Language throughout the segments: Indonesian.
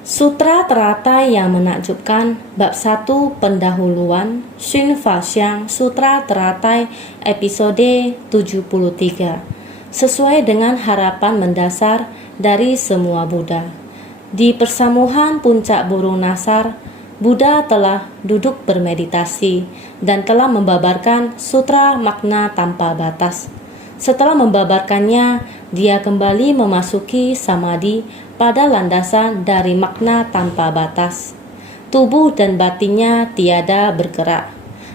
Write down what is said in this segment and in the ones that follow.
Sutra Teratai yang Menakjubkan Bab 1 Pendahuluan Xun Fa Xiang Sutra Teratai episode 73 sesuai dengan harapan mendasar dari semua Buddha. Di persamuhan puncak burung Nasar, Buddha telah duduk bermeditasi dan telah membabarkan sutra makna tanpa batas. Setelah membabarkannya, dia kembali memasuki samadhi pada landasan dari makna tanpa batas. Tubuh dan batinnya tiada bergerak.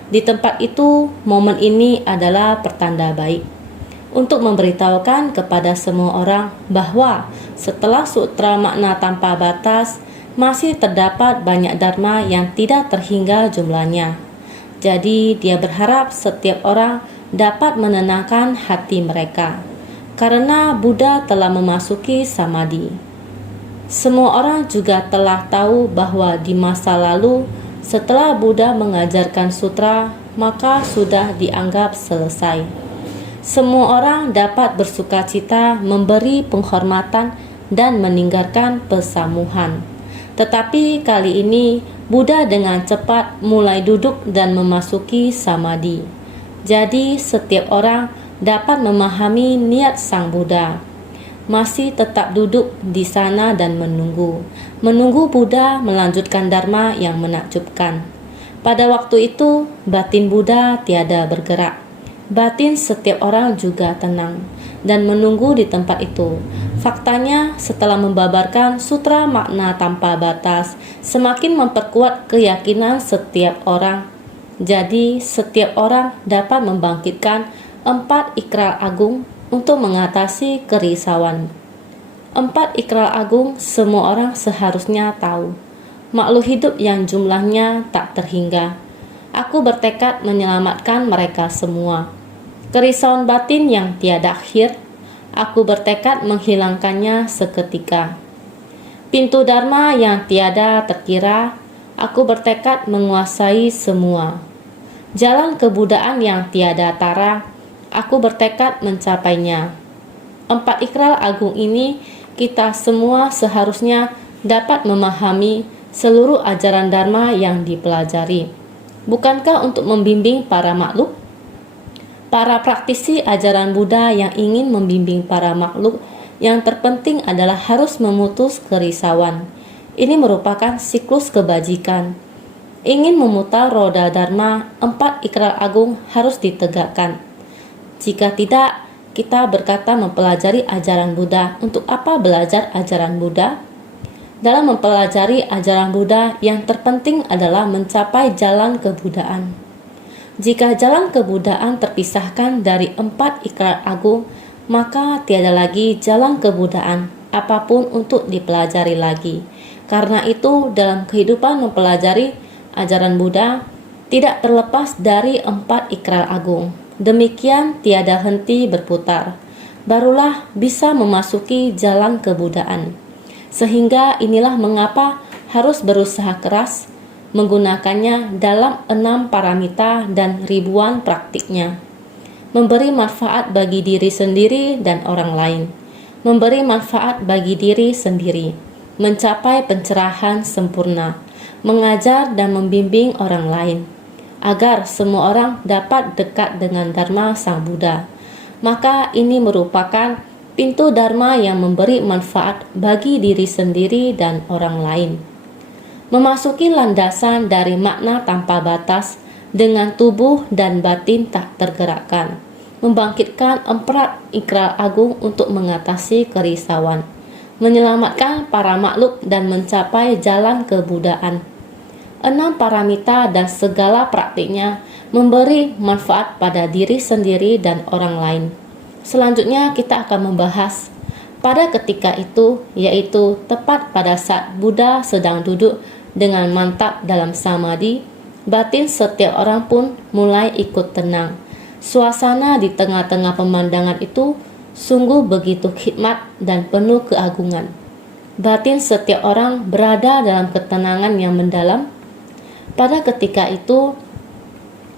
Di tempat itu, momen ini adalah pertanda baik untuk memberitahukan kepada semua orang bahwa setelah sutra makna tanpa batas, masih terdapat banyak dharma yang tidak terhingga jumlahnya. Jadi dia berharap setiap orang dapat menenangkan hati mereka, karena Buddha telah memasuki samadhi. Semua orang juga telah tahu bahwa di masa lalu, setelah Buddha mengajarkan sutra, maka sudah dianggap selesai. Semua orang dapat bersukacita memberi penghormatan dan meninggalkan persamuhan. Tetapi kali ini, Buddha dengan cepat mulai duduk dan memasuki samadhi. Jadi setiap orang dapat memahami niat Sang Buddha. Masih tetap duduk di sana dan menunggu Buddha melanjutkan dharma yang menakjubkan. Pada waktu itu, batin Buddha tiada bergerak. Batin setiap orang juga tenang dan menunggu di tempat itu. Faktanya, setelah membabarkan sutra makna tanpa batas, semakin memperkuat keyakinan setiap orang. Jadi, setiap orang dapat membangkitkan 4 ikrar agung untuk mengatasi kerisauan. 4 ikrar agung semua orang seharusnya tahu. Makhluk hidup yang jumlahnya tak terhingga. Aku bertekad menyelamatkan mereka semua. Kerisauan batin yang tiada akhir, aku bertekad menghilangkannya seketika. Pintu dharma yang tiada terkira, aku bertekad menguasai semua. Jalan kebudayaan yang tiada tara, aku bertekad mencapainya. 4 ikrar agung ini kita semua seharusnya dapat memahami seluruh ajaran dharma yang dipelajari. Bukankah untuk membimbing para makhluk? Para praktisi ajaran Buddha yang ingin membimbing para makhluk, yang terpenting adalah harus memutus kerisauan. Ini merupakan siklus kebajikan. Ingin memutar roda dharma, 4 ikrar agung harus ditegakkan. Jika tidak, kita berkata mempelajari ajaran Buddha. Untuk apa belajar ajaran Buddha? Dalam mempelajari ajaran Buddha, yang terpenting adalah mencapai jalan kebudayaan. Jika jalan kebudayaan terpisahkan dari 4 ikrar agung, maka tiada lagi jalan kebudayaan apapun untuk dipelajari lagi. Karena itu, dalam kehidupan mempelajari ajaran Buddha tidak terlepas dari 4 ikrar agung. Demikian tiada henti berputar, barulah bisa memasuki jalan kebudayaan. Sehingga inilah mengapa harus berusaha keras menggunakannya dalam 6 paramita dan ribuan praktiknya. Memberi manfaat bagi diri sendiri dan orang lain. Memberi manfaat bagi diri sendiri. Mencapai pencerahan sempurna. Mengajar dan membimbing orang lain. Agar semua orang dapat dekat dengan Dharma Sang Buddha. Maka ini merupakan pintu Dharma yang memberi manfaat bagi diri sendiri dan orang lain. Memasuki landasan dari makna tanpa batas dengan tubuh dan batin tak tergerakkan. Membangkitkan 4 ikrar agung untuk mengatasi kerisauan. Menyelamatkan para makhluk dan mencapai jalan kebudayaan. 6 paramita dan segala praktiknya memberi manfaat pada diri sendiri dan orang lain. Selanjutnya kita akan membahas pada ketika itu, yaitu tepat pada saat Buddha sedang duduk dengan mantap dalam samadhi, batin setiap orang pun mulai ikut tenang. Suasana di tengah-tengah pemandangan itu sungguh begitu khidmat dan penuh keagungan. Batin setiap orang berada dalam ketenangan yang mendalam. Pada ketika itu,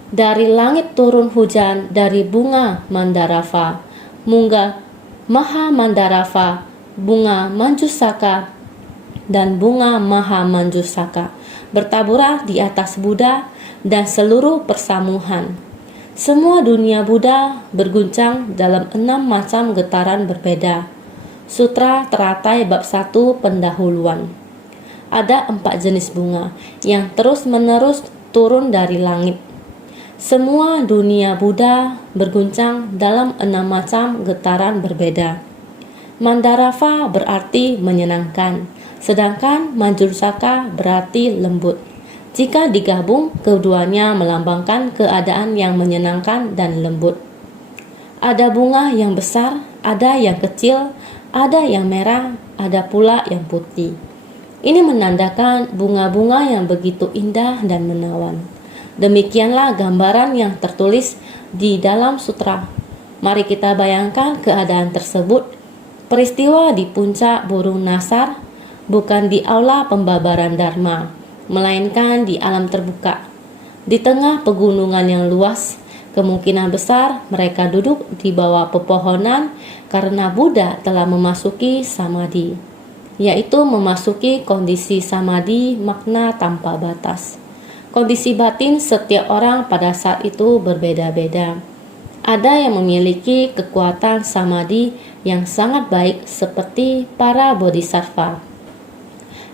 dari langit turun hujan dari bunga Mandarava, Maha Mandarava, bunga Manjusaka, dan bunga Maha Manjusaka bertaburan di atas Buddha dan seluruh persamuhan. Semua dunia Buddha berguncang dalam 6 macam getaran berbeda. Sutra Teratai bab 1 pendahuluan. Ada 4 jenis bunga yang terus-menerus turun dari langit. Semua dunia Buddha berguncang dalam 6 macam getaran berbeda. Mandarava berarti menyenangkan, sedangkan Manjusaka berarti lembut. Jika digabung, keduanya melambangkan keadaan yang menyenangkan dan lembut. Ada bunga yang besar, ada yang kecil, ada yang merah, ada pula yang putih. Ini menandakan bunga-bunga yang begitu indah dan menawan. Demikianlah gambaran yang tertulis di dalam sutra. Mari kita bayangkan keadaan tersebut. Peristiwa di puncak burung nasar, bukan di aula pembabaran Dharma, melainkan di alam terbuka. Di tengah pegunungan yang luas, kemungkinan besar mereka duduk di bawah pepohonan karena Buddha telah memasuki samadhi, yaitu memasuki kondisi samadhi makna tanpa batas. Kondisi batin setiap orang pada saat itu berbeda-beda. Ada yang memiliki kekuatan samadhi yang sangat baik seperti para bodhisattva,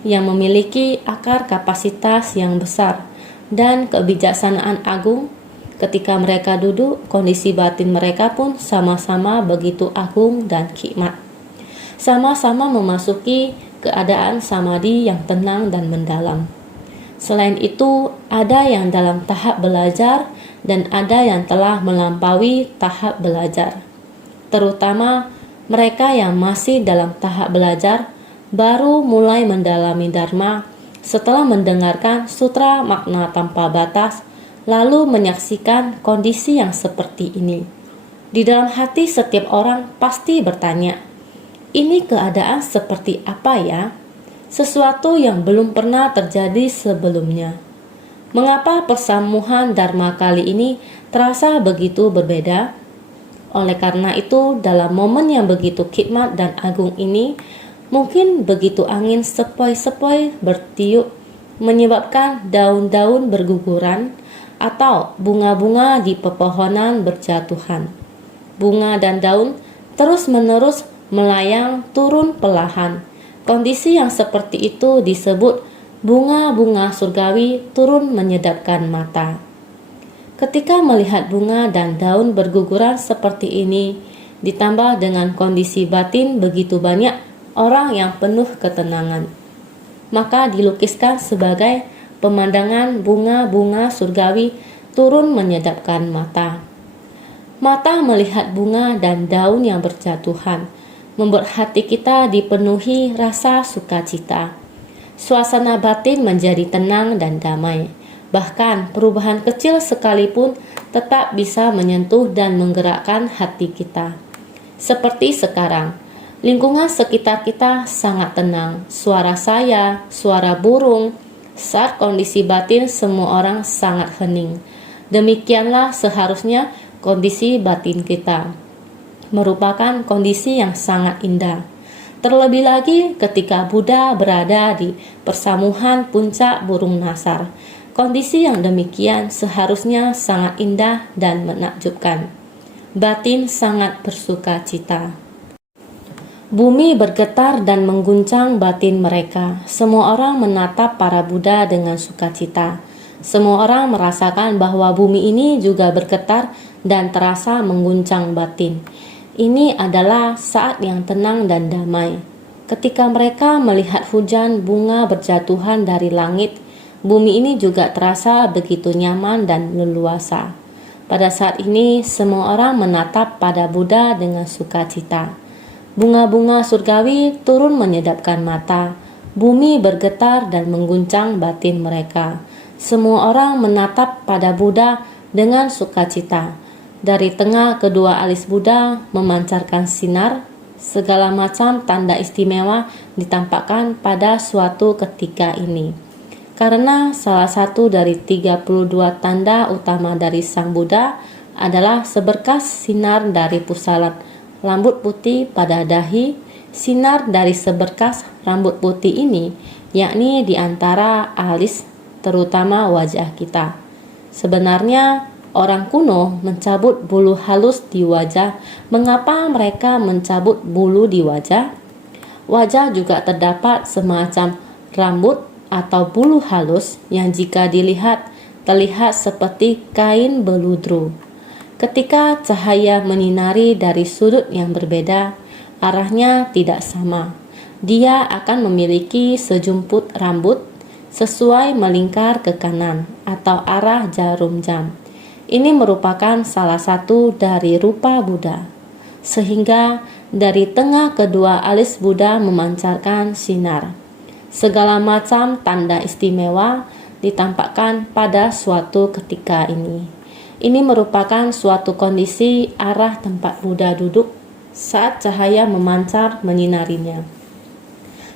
yang memiliki akar kapasitas yang besar dan kebijaksanaan agung. Ketika mereka duduk, kondisi batin mereka pun sama-sama begitu agung dan hikmat. Sama-sama memasuki keadaan samadhi yang tenang dan mendalam. Selain itu, ada yang dalam tahap belajar dan ada yang telah melampaui tahap belajar. Terutama mereka yang masih dalam tahap belajar baru mulai mendalami Dharma setelah mendengarkan sutra makna tanpa batas, lalu menyaksikan kondisi yang seperti ini. Di dalam hati setiap orang pasti bertanya, ini keadaan seperti apa ya? Sesuatu yang belum pernah terjadi sebelumnya. Mengapa persamuhan Dharma kali ini terasa begitu berbeda? Oleh karena itu, dalam momen yang begitu khidmat dan agung ini, mungkin begitu angin sepoi-sepoi bertiup, menyebabkan daun-daun berguguran, atau bunga-bunga di pepohonan berjatuhan. Bunga dan daun terus-menerus melayang turun perlahan. Kondisi yang seperti itu disebut bunga-bunga surgawi turun menyedapkan mata. Ketika melihat bunga dan daun berguguran seperti ini, ditambah dengan kondisi batin begitu banyak orang yang penuh ketenangan, maka dilukiskan sebagai pemandangan bunga-bunga surgawi turun menyedapkan mata. Mata melihat bunga dan daun yang berjatuhan membuat hati kita dipenuhi rasa sukacita. Suasana batin menjadi tenang dan damai. Bahkan perubahan kecil sekalipun tetap bisa menyentuh dan menggerakkan hati kita. Seperti sekarang, lingkungan sekitar kita sangat tenang. Suara saya, suara burung, saat kondisi batin semua orang sangat hening. Demikianlah seharusnya kondisi batin kita. Merupakan kondisi yang sangat indah. Terlebih lagi ketika Buddha berada di persamuhan puncak burung nasar. Kondisi yang demikian seharusnya sangat indah dan menakjubkan. Batin sangat bersuka cita. Bumi bergetar dan mengguncang batin mereka. Semua orang menatap para Buddha dengan sukacita. Semua orang merasakan bahwa bumi ini juga bergetar dan terasa mengguncang batin. Ini adalah saat yang tenang dan damai. Ketika mereka melihat hujan bunga berjatuhan dari langit, bumi ini juga terasa begitu nyaman dan leluasa. Pada saat ini, semua orang menatap pada Buddha dengan sukacita. Bunga-bunga surgawi turun menyedapkan mata. Bumi bergetar dan mengguncang batin mereka. Semua orang menatap pada Buddha dengan sukacita. Dari tengah kedua alis Buddha memancarkan sinar, segala macam tanda istimewa ditampakkan pada suatu ketika ini. Karena salah satu dari 32 tanda utama dari Sang Buddha adalah seberkas sinar dari pusalan rambut putih pada dahi, Sinar dari seberkas rambut putih ini, yakni di antara alis, terutama wajah kita. Sebenarnya, orang kuno mencabut bulu halus di wajah. Mengapa mereka mencabut bulu di wajah? Wajah juga terdapat semacam rambut atau bulu halus yang jika dilihat terlihat seperti kain beludru. Ketika cahaya menyinari dari sudut yang berbeda, arahnya tidak sama. Dia akan memiliki sejumput rambut sesuai melingkar ke kanan atau arah jarum jam. Ini merupakan salah satu dari rupa Buddha. Sehingga dari tengah kedua alis Buddha memancarkan sinar. Segala macam tanda istimewa ditampakkan pada suatu ketika ini. Ini merupakan suatu kondisi arah tempat Buddha duduk saat cahaya memancar menyinarinya.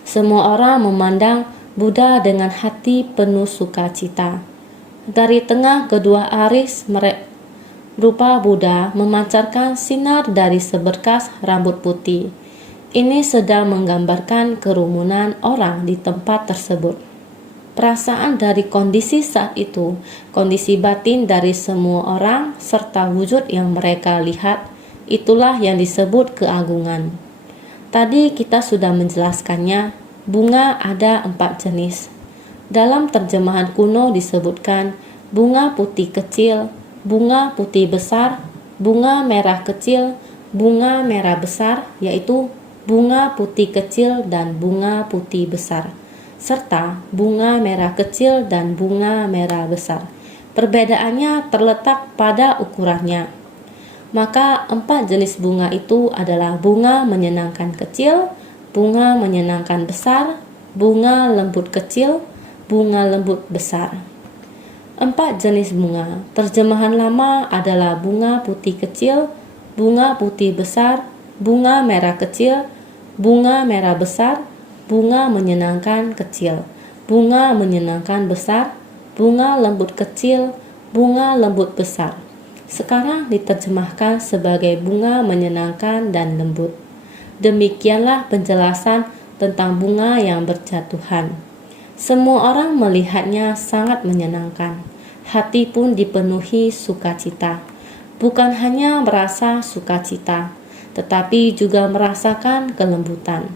Semua orang memandang Buddha dengan hati penuh sukacita. Dari tengah kedua alis rupa Buddha memancarkan sinar dari seberkas rambut putih. Ini sedang menggambarkan kerumunan orang di tempat tersebut. Perasaan dari kondisi saat itu, kondisi batin dari semua orang, serta wujud yang mereka lihat, itulah yang disebut keagungan. Tadi kita sudah menjelaskannya, bunga ada 4 jenis. Dalam terjemahan kuno disebutkan bunga putih kecil, bunga putih besar, bunga merah kecil, bunga merah besar, yaitu bunga putih kecil dan bunga putih besar, serta bunga merah kecil dan bunga merah besar. Perbedaannya terletak pada ukurannya. Maka 4 jenis bunga itu adalah bunga menyenangkan kecil, bunga menyenangkan besar, bunga lembut kecil, bunga lembut besar. 4 jenis bunga. Terjemahan lama adalah bunga putih kecil, bunga putih besar, bunga merah kecil, bunga merah besar, bunga menyenangkan kecil, bunga menyenangkan besar, bunga lembut kecil, bunga lembut besar. Sekarang diterjemahkan sebagai bunga menyenangkan dan lembut. Demikianlah penjelasan tentang bunga yang berjatuhan. Semua orang melihatnya sangat menyenangkan. Hati pun dipenuhi sukacita. Bukan hanya merasa sukacita, tetapi juga merasakan kelembutan.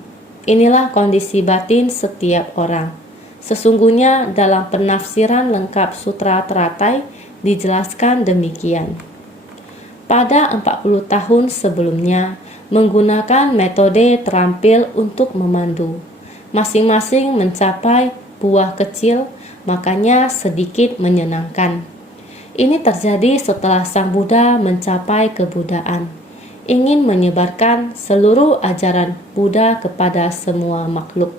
Inilah kondisi batin setiap orang. Sesungguhnya dalam penafsiran lengkap Sutra Teratai dijelaskan demikian. Pada 40 tahun sebelumnya, menggunakan metode terampil untuk memandu. Masing-masing mencapai buah kecil, makanya sedikit menyenangkan. Ini terjadi setelah Sang Buddha mencapai kebudaan, ingin menyebarkan seluruh ajaran Buddha kepada semua makhluk.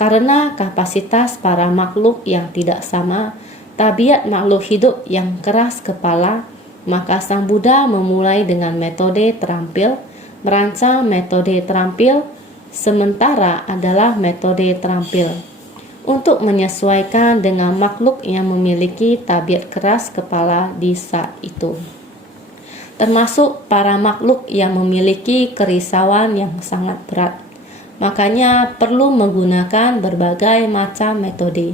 Karena kapasitas para makhluk yang tidak sama, tabiat makhluk hidup yang keras kepala, maka Sang Buddha memulai dengan metode terampil. Merancang metode terampil sementara adalah metode terampil untuk menyesuaikan dengan makhluk yang memiliki tabiat keras kepala di saat itu, termasuk para makhluk yang memiliki kerisauan yang sangat berat. Makanya perlu menggunakan berbagai macam metode,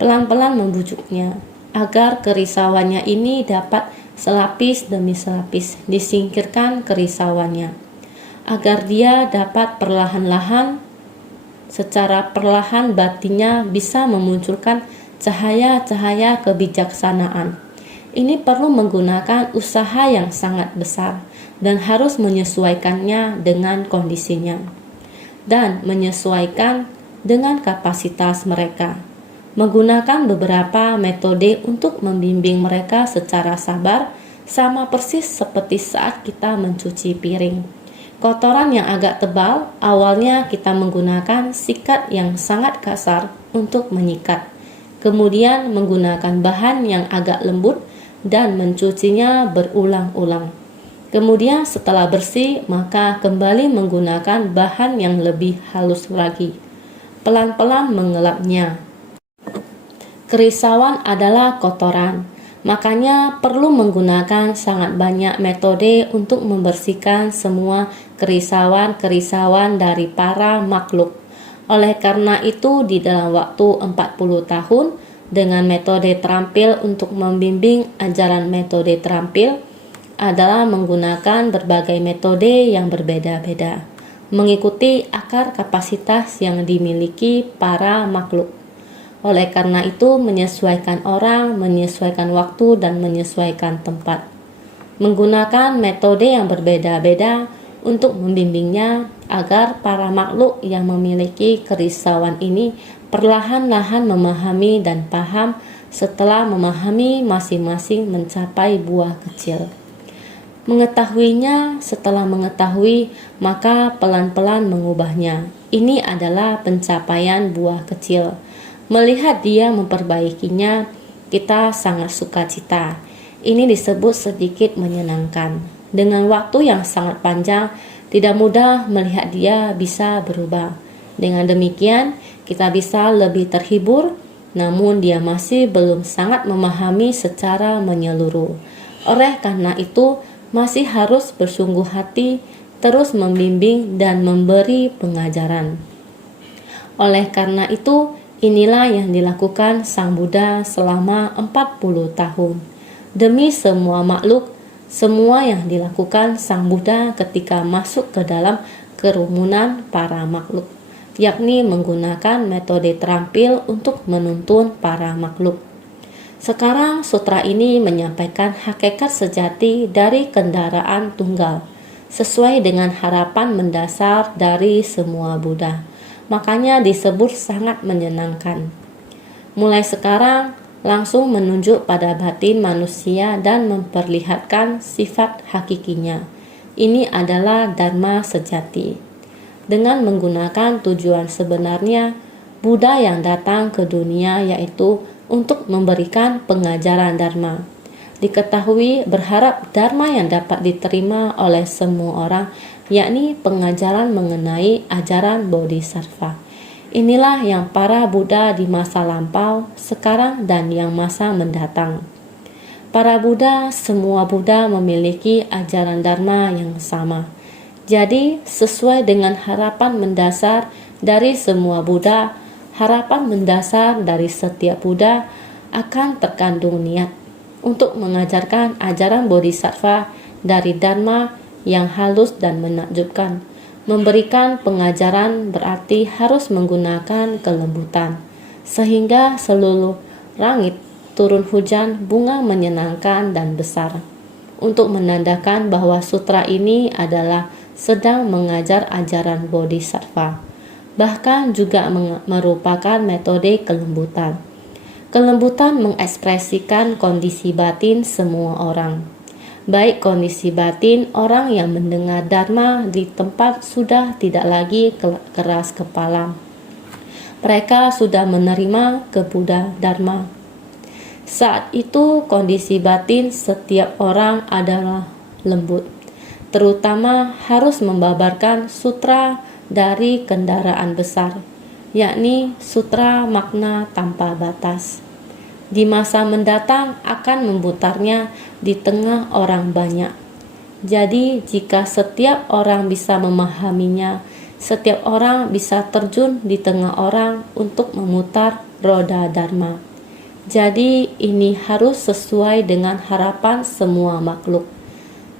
pelan-pelan membujuknya, agar kerisauannya ini dapat selapis demi selapis disingkirkan kerisauannya, agar dia dapat perlahan-lahan, secara perlahan batinnya bisa memunculkan cahaya-cahaya kebijaksanaan. Ini perlu menggunakan usaha yang sangat besar dan harus menyesuaikannya dengan kondisinya dan menyesuaikan dengan kapasitas mereka. Menggunakan beberapa metode untuk membimbing mereka secara sabar, sama persis seperti saat kita mencuci piring. Kotoran yang agak tebal, awalnya kita menggunakan sikat yang sangat kasar untuk menyikat. Kemudian menggunakan bahan yang agak lembut dan mencucinya berulang-ulang. Kemudian setelah bersih, maka kembali menggunakan bahan yang lebih halus lagi. Pelan-pelan mengelapnya. Kerisauan adalah kotoran, Makanya perlu menggunakan sangat banyak metode untuk membersihkan semua kerisauan-kerisauan dari para makhluk. Oleh karena itu, di dalam waktu 40 tahun, dengan metode terampil untuk membimbing ajaran metode terampil adalah menggunakan berbagai metode yang berbeda-beda, mengikuti akar kapasitas yang dimiliki para makhluk. Oleh karena itu, menyesuaikan orang, menyesuaikan waktu, dan menyesuaikan tempat. Menggunakan metode yang berbeda-beda untuk membimbingnya agar para makhluk yang memiliki kerisauan ini perlahan-lahan memahami dan paham. Setelah memahami, masing-masing mencapai buah kecil. Mengetahuinya, setelah mengetahui, maka pelan-pelan mengubahnya. Ini adalah pencapaian buah kecil. Melihat dia memperbaikinya, kita sangat sukacita. Ini disebut sedikit menyenangkan. Dengan waktu yang sangat panjang, tidak mudah melihat dia bisa berubah. Dengan demikian, kita bisa lebih terhibur, namun dia masih belum sangat memahami secara menyeluruh. Oleh karena itu, masih harus bersungguh hati, terus membimbing dan memberi pengajaran. Oleh karena itu, inilah yang dilakukan Sang Buddha selama 40 tahun. Demi semua makhluk, semua yang dilakukan Sang Buddha ketika masuk ke dalam kerumunan para makhluk, yakni menggunakan metode terampil untuk menuntun para makhluk. Sekarang sutra ini menyampaikan hakikat sejati dari kendaraan tunggal, sesuai dengan harapan mendasar dari semua Buddha. Makanya disebut sangat menyenangkan. Mulai sekarang, langsung menunjuk pada batin manusia dan memperlihatkan sifat hakikinya. Ini adalah Dharma sejati. Dengan menggunakan tujuan sebenarnya, Buddha yang datang ke dunia yaitu untuk memberikan pengajaran Dharma. Diketahui berharap Dharma yang dapat diterima oleh semua orang, yakni pengajaran mengenai ajaran Bodhisattva. Inilah yang para Buddha di masa lampau, sekarang, dan yang masa mendatang. Para Buddha, semua Buddha memiliki ajaran Dharma yang sama. Jadi, sesuai dengan harapan mendasar dari semua Buddha, harapan mendasar dari setiap Buddha akan terkandung niat untuk mengajarkan ajaran Bodhisattva dari Dharma yang halus dan menakjubkan. Memberikan pengajaran berarti harus menggunakan kelembutan, sehingga seluruh langit turun hujan bunga menyenangkan dan besar, untuk menandakan bahwa sutra ini adalah sedang mengajar ajaran Bodhisattva. Bahkan juga merupakan metode kelembutan. Kelembutan mengekspresikan kondisi batin semua orang. Baik kondisi batin orang yang mendengar Dharma di tempat sudah tidak lagi keras kepala. Mereka sudah menerima kebuddha Dharma. Saat itu kondisi batin setiap orang adalah lembut. Terutama harus membabarkan sutra dari kendaraan besar, yakni sutra makna tanpa batas. Di masa mendatang akan memutarnya di tengah orang banyak. Jadi jika setiap orang bisa memahaminya, setiap orang bisa terjun di tengah orang untuk memutar roda Dharma. Jadi ini harus sesuai dengan harapan semua makhluk.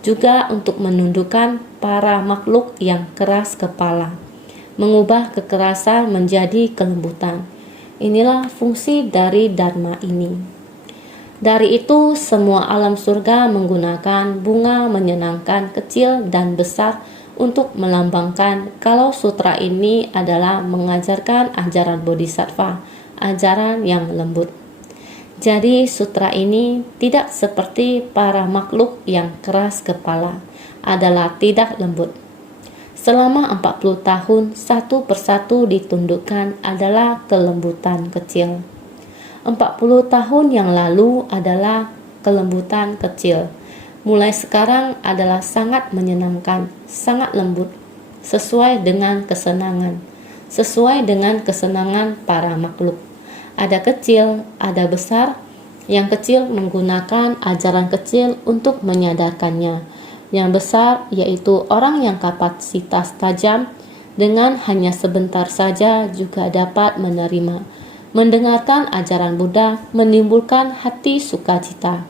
Juga untuk menundukkan para makhluk yang keras kepala, mengubah kekerasan menjadi kelembutan. Inilah fungsi dari Dharma ini. Dari itu, semua alam surga menggunakan bunga menyenangkan kecil dan besar untuk melambangkan kalau sutra ini adalah mengajarkan ajaran Bodhisattva, ajaran yang lembut. Jadi sutra ini tidak seperti para makhluk yang keras kepala, adalah tidak lembut. Selama 40 tahun, satu persatu ditundukkan adalah kelembutan kecil. 40 tahun yang lalu adalah kelembutan kecil. Mulai sekarang adalah sangat menyenangkan, sangat lembut, sesuai dengan kesenangan para makhluk. Ada kecil, ada besar, Yang kecil menggunakan ajaran kecil untuk menyadarkannya. Yang besar yaitu orang yang kapasitas tajam dengan hanya sebentar saja juga dapat menerima. Mendengarkan ajaran Buddha menimbulkan hati sukacita.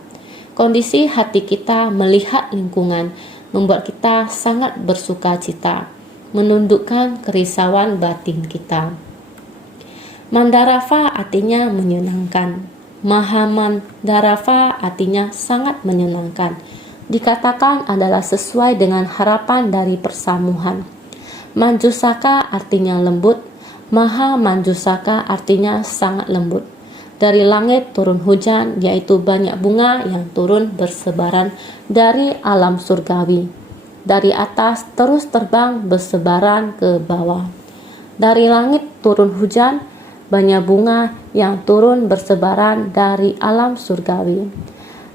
Kondisi hati kita melihat lingkungan membuat kita sangat bersukacita, menundukkan kerisauan batin kita. Mandarava artinya menyenangkan. Mahamandarava artinya sangat menyenangkan. Dikatakan adalah sesuai dengan harapan dari persamuhan. Manjusaka artinya lembut. Maha Manjusaka artinya sangat lembut. Dari langit turun hujan, yaitu banyak bunga yang turun bersebaran dari alam surgawi. Dari atas terus terbang bersebaran ke bawah. Dari langit turun hujan, banyak bunga yang turun bersebaran dari alam surgawi.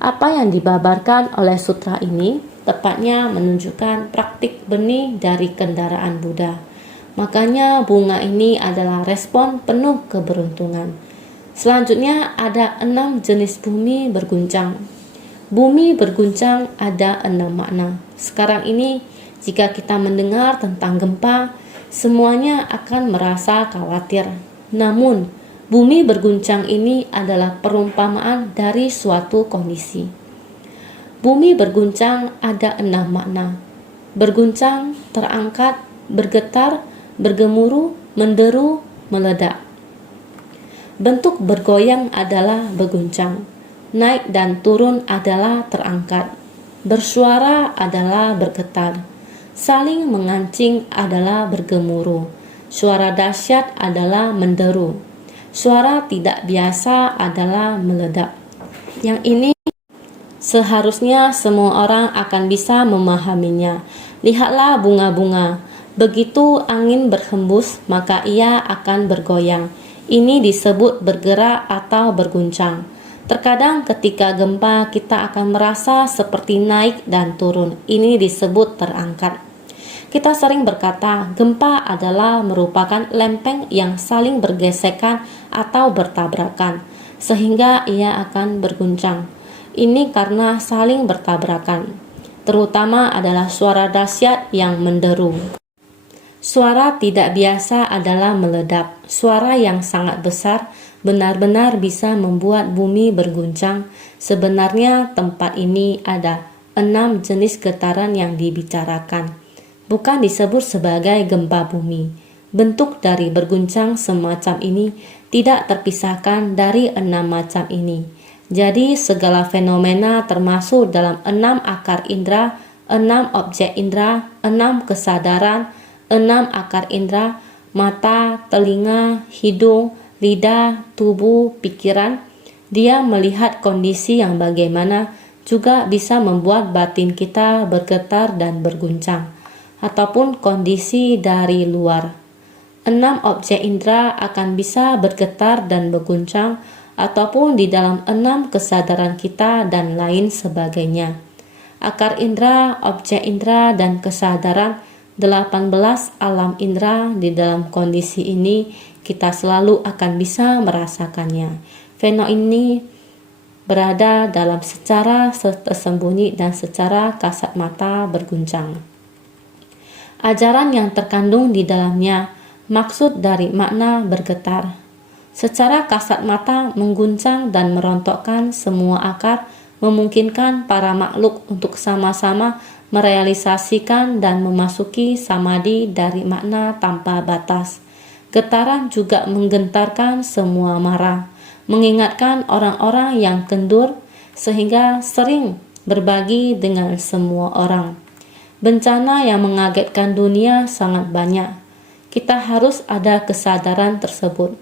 Apa yang dibabarkan oleh sutra ini tepatnya menunjukkan praktik benih dari kendaraan Buddha. Makanya bunga ini adalah respon penuh keberuntungan. Selanjutnya ada 6 jenis bumi berguncang. Bumi berguncang ada 6 makna. Sekarang ini jika kita mendengar tentang gempa, semuanya akan merasa khawatir. Namun, bumi berguncang ini adalah perumpamaan dari suatu kondisi. Bumi berguncang ada 6 makna. Berguncang, terangkat, bergetar, bergemuruh, menderu, meledak. Bentuk bergoyang adalah berguncang. Naik dan turun adalah terangkat. Bersuara adalah bergetar. Saling mengancing adalah bergemuruh. Suara dahsyat adalah menderu. Suara tidak biasa adalah meledak. Yang ini seharusnya semua orang akan bisa memahaminya. Lihatlah bunga-bunga. Begitu angin berhembus, maka ia akan bergoyang. Ini disebut bergerak atau berguncang. Terkadang ketika gempa kita akan merasa seperti naik dan turun. Ini disebut terangkat. Kita sering berkata gempa adalah merupakan lempeng yang saling bergesekan atau bertabrakan, sehingga ia akan berguncang. Ini karena saling bertabrakan. Terutama adalah suara dahsyat yang menderu. Suara tidak biasa adalah meledak. Suara yang sangat besar benar-benar bisa membuat bumi berguncang. Sebenarnya tempat ini ada 6 jenis getaran yang dibicarakan. Bukan disebut sebagai gempa bumi. Bentuk dari berguncang semacam ini tidak terpisahkan dari 6 macam ini. Jadi segala fenomena termasuk dalam 6 akar indera, 6 objek indera, 6 kesadaran, 6 akar indera, mata, telinga, hidung, lidah, tubuh, pikiran. Dia melihat kondisi yang bagaimana juga bisa membuat batin kita bergetar dan berguncang, ataupun kondisi dari luar. 6 objek indera akan bisa bergetar dan berguncang, ataupun di dalam 6 kesadaran kita dan lain sebagainya. Akar indera, objek indera, dan kesadaran 18 alam indera. Di dalam kondisi ini kita selalu akan bisa merasakannya. Fenomena ini berada dalam secara tersembunyi dan secara kasat mata berguncang. Ajaran yang terkandung di dalamnya, maksud dari makna bergetar, secara kasat mata mengguncang dan merontokkan semua akar, memungkinkan para makhluk untuk sama-sama merealisasikan dan memasuki samadhi dari makna tanpa batas. Getaran juga menggentarkan semua mara, mengingatkan orang-orang yang kendur sehingga sering berbagi dengan semua orang. Bencana yang mengagetkan dunia sangat banyak. Kita harus ada kesadaran tersebut.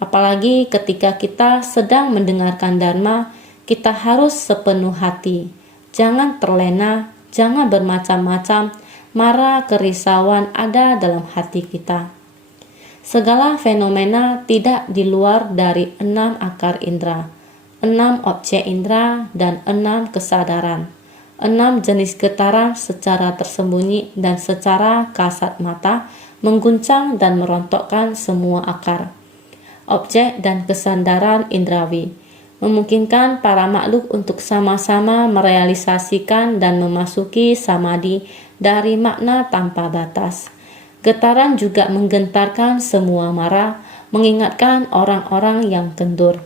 Apalagi ketika kita sedang mendengarkan Dharma, kita harus sepenuh hati. Jangan terlena, jangan bermacam-macam, mara kerisauan ada dalam hati kita. Segala fenomena tidak di luar dari 6 akar indera, 6 objek indera, dan 6 kesadaran. 6 jenis getaran secara tersembunyi dan secara kasat mata mengguncang dan merontokkan semua akar, objek, dan kesadaran indrawi, memungkinkan para makhluk untuk sama-sama merealisasikan dan memasuki samadhi dari makna tanpa batas. Getaran juga menggentarkan semua mara, mengingatkan orang-orang yang kendur.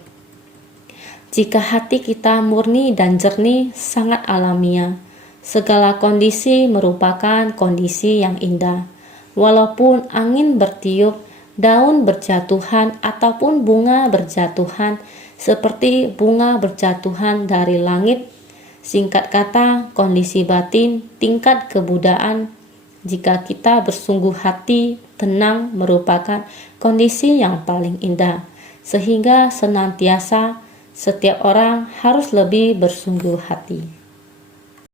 Jika hati kita murni dan jernih, sangat alamiah. Segala kondisi merupakan kondisi yang indah. Walaupun angin bertiup, daun berjatuhan, ataupun bunga berjatuhan, seperti bunga berjatuhan dari langit. Singkat kata, kondisi batin, tingkat kebudaan, jika kita bersungguh hati, tenang merupakan kondisi yang paling indah. Sehingga senantiasa setiap orang harus lebih bersungguh hati.